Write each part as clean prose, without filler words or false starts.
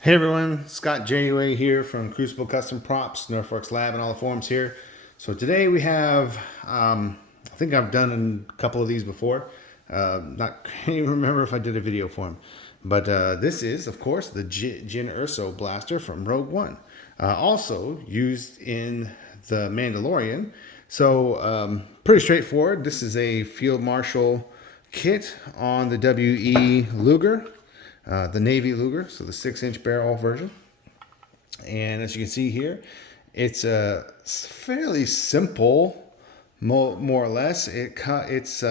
Hey everyone, Scott January here from Crucible Custom Props, Northworks Lab, and all the forums here. So today we have, I think I've done a couple of these before. Can't even remember if I did a video for them. But this is, of course, the Jyn Erso Blaster from Rogue One. Also used in the Mandalorian. So pretty straightforward. This is a Field Marshal kit on the WE Luger. The Navy Luger, so the 6-inch barrel version. And as you can see here, it's a fairly simple, more or less. It's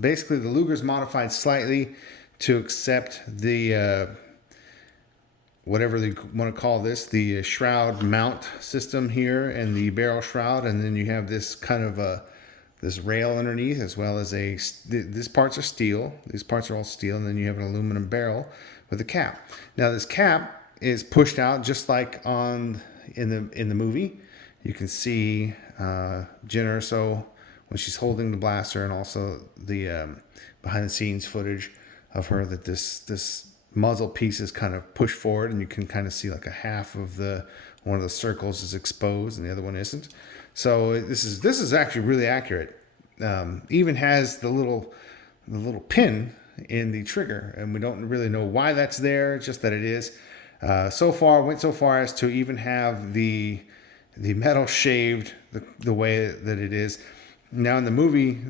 basically the Luger's modified slightly to accept the whatever they want to call this, the shroud mount system here and the barrel shroud, and then you have this kind of this rail underneath, as well as these parts are steel. These parts are all steel, and then you have an aluminum barrel with a cap. Now this cap is pushed out just like in the movie. You can see Jyn Erso when she's holding the blaster, and also the behind the scenes footage of her, that this muzzle piece is kind of pushed forward, and you can kind of see like a half of one of the circles is exposed and the other one isn't. So this is actually really accurate. Even has the little pin in the trigger, and we don't really know why that's there. It's just that it is. Went so far as to even have the metal shaved the way that it is. Now in the movie,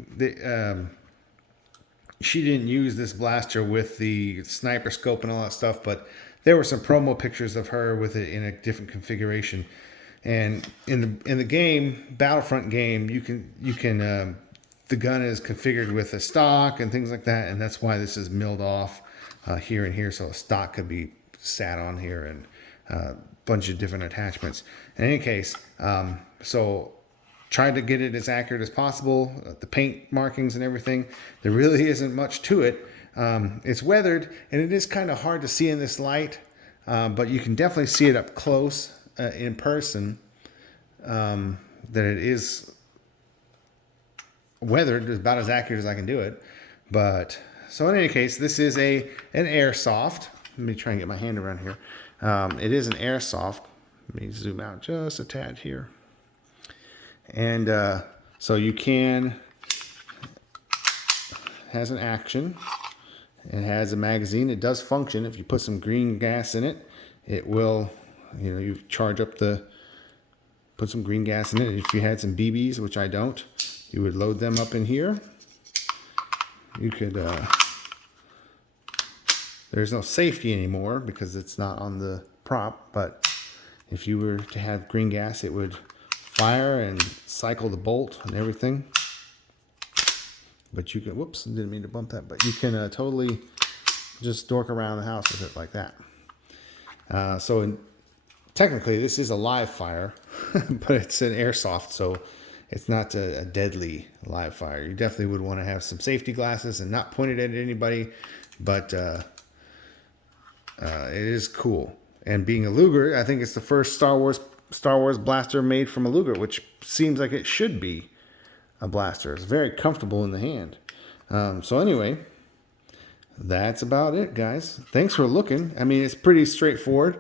she didn't use this blaster with the sniper scope and all that stuff, but there were some promo pictures of her with it in a different configuration. And in the game, Battlefront game, you can the gun is configured with a stock and things like that, and that's why this is milled off here and here, so a stock could be sat on here, and a bunch of different attachments. In any case, so tried to get it as accurate as possible. The paint markings and everything, there really isn't much to it. It's weathered, and it is kind of hard to see in this light, but you can definitely see it up close in person, that it is weathered, is about as accurate as I can do it. But so in any case, this is an airsoft. Let me try and get my hand around here. It is an airsoft. Let me zoom out just a tad here. And so you has an action. It has a magazine. It does function. If you put some green gas in it, it will, you charge up put some green gas in it. If you had some BBs, which I don't, you would load them up in here. You could, there's no safety anymore because it's not on the prop, but if you were to have green gas, it would fire and cycle the bolt and everything. But you can, whoops, didn't mean to bump that, but you can totally just dork around the house with it like that. Technically, this is a live fire, but it's an airsoft, so it's not a deadly live fire. You definitely would want to have some safety glasses and not point it at anybody, but it is cool. And being a Luger, I think it's the first Star Wars blaster made from a Luger, which seems like it should be a blaster. It's very comfortable in the hand. So anyway, that's about it, guys. Thanks for looking. I mean, it's pretty straightforward.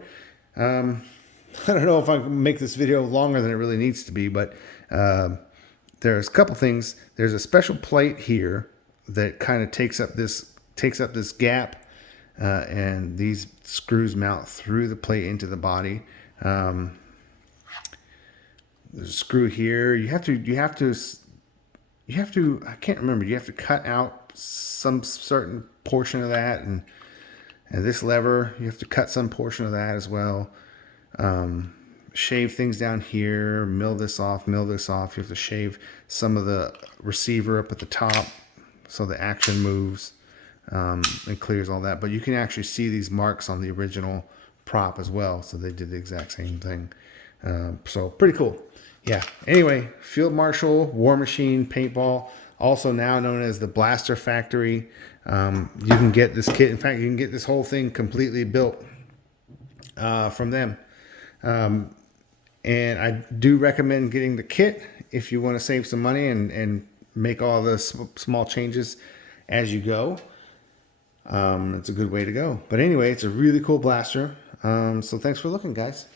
I don't know if I can make this video longer than it really needs to be, but there's a couple things. There's a special plate here that kind of takes up this gap, and these screws mount through the plate into the body. There's a screw here. You have to. I can't remember. You have to cut out some certain portion of that, and this lever, you have to cut some portion of that as well. Shave things down here, mill this off. You have to shave some of the receiver up at the top so the action moves and clears all that. But you can actually see these marks on the original prop as well, so they did the exact same thing. So pretty cool. Yeah. Anyway, Field Marshal, War Machine, Paintball, also now known as the Blaster Factory. You can get this kit. In fact, you can get this whole thing completely built from them. And I do recommend getting the kit if you want to save some money and make all the small changes as you go. It's a good way to go. But anyway, it's a really cool blaster. So thanks for looking, guys.